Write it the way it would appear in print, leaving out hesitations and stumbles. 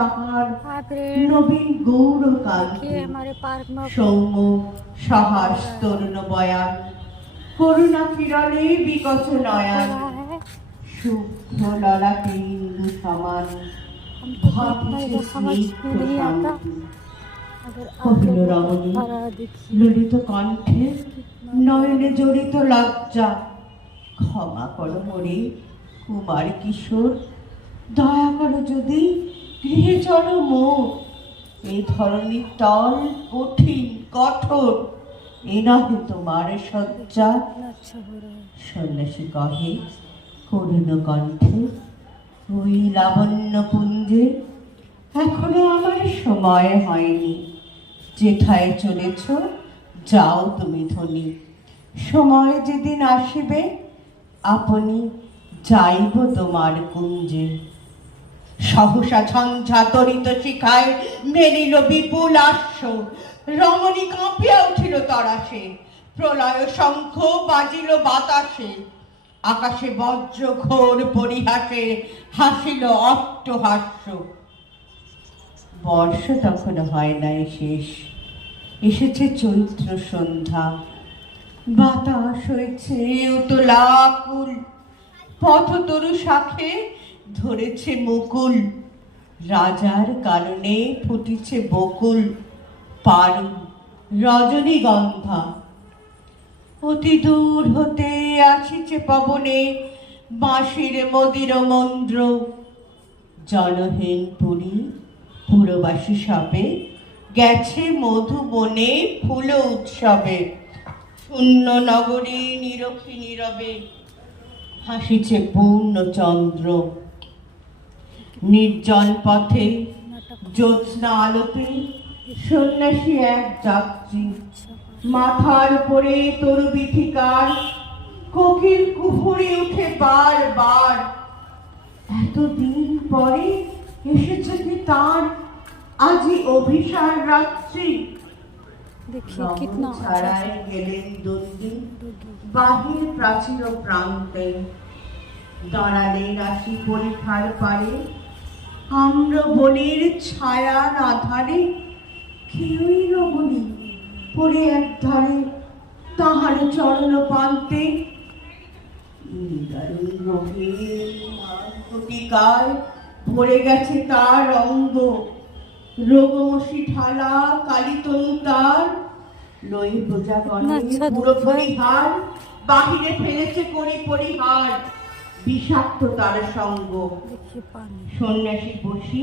তাহার নবীন গৌরকান্তি সৌম্য সহাস তরুণ বয়ান করুণা কিরণে বিকচ নয়ন শুভ্র ললাটে ইন্দু সমান ভাতিছে স্নিগ্ধ শান্তি। কহিল রমণী ললিত কণ্ঠে নয়নে জড়িত লজ্জা, ক্ষমা করো মোরে কুমার কিশোর, দয়া করো যদি গৃহে চলো মোর। এই ধরনের তল কঠিন কঠোর, এ নহে তোমার শয্যা। সন্ন্যাসী কহে করুণ কণ্ঠে, ওই লাবণ্য পুঞ্জে এখনো আমার সময় হয়নি। যেথায় চলেছ যাও তুমি ধনী, সময় যেদিন আসিবে আপনি যাইব তোমার কুঞ্জে। সহসা ঝঞ্ঝা তরিত শিখায় মেলিল বিপুল আশ্ব, রমণী কাঁপিয়া উঠিল তরাসে, প্রলয় শঙ্খ বাজিল বাতাসে। আকাশে বজ্র ঘোর পরিহাসে হাসিল অট্টহাস্য। বর্ষ তখন হয় নাই শেষ, এসেছে চৈত্র সন্ধ্যা। বাতাস হয়েছে উতলা আকুল, পথতরু শাখে ধরেছে মুকুল। রাজার কারণে ফুটিছে বকুল, পারু রজনীগন্ধা। অতি দূর হতে আসিছে পবনে বাঁশির মদির মন্দ্র। জলহীন পুরী পুরবাসী সবে গেছে মধুবনে ফুল উৎসবে। শূন্য নগরী নিরক্ষী নীরবে হাসিছে পূর্ণচন্দ্র। নির্জন পথে জ্যোৎস্না আলোতে সন্ন্যাসী এক যাত্রী, মাথার উপরে তরু বিথিকার, কোকিল কুহুরে উঠে বার বার। এতদিন পরে এসেছে কি তার আজি অভিসার রাত্রি। ছাড়ায় গেলেন দন্ডি বাহির প্রাচীর প্রান্তে, দাঁড়ালেন আসি পরীক্ষার পারে আম্র বনের ছায়ার আধারে। কেউই রমণী পড়ে এক ধারে তাহার চরণ পান্তে। ভরে গেছে তার অঙ্গ, রোগমসি ঢালা কালিতনু তার। লই প্রজাগণে পুরো পরিহার, বাহিরে ফেলেছে করি পরিহার। বিষাক্ত তার সঙ্গ। সন্ন্যাসী বসি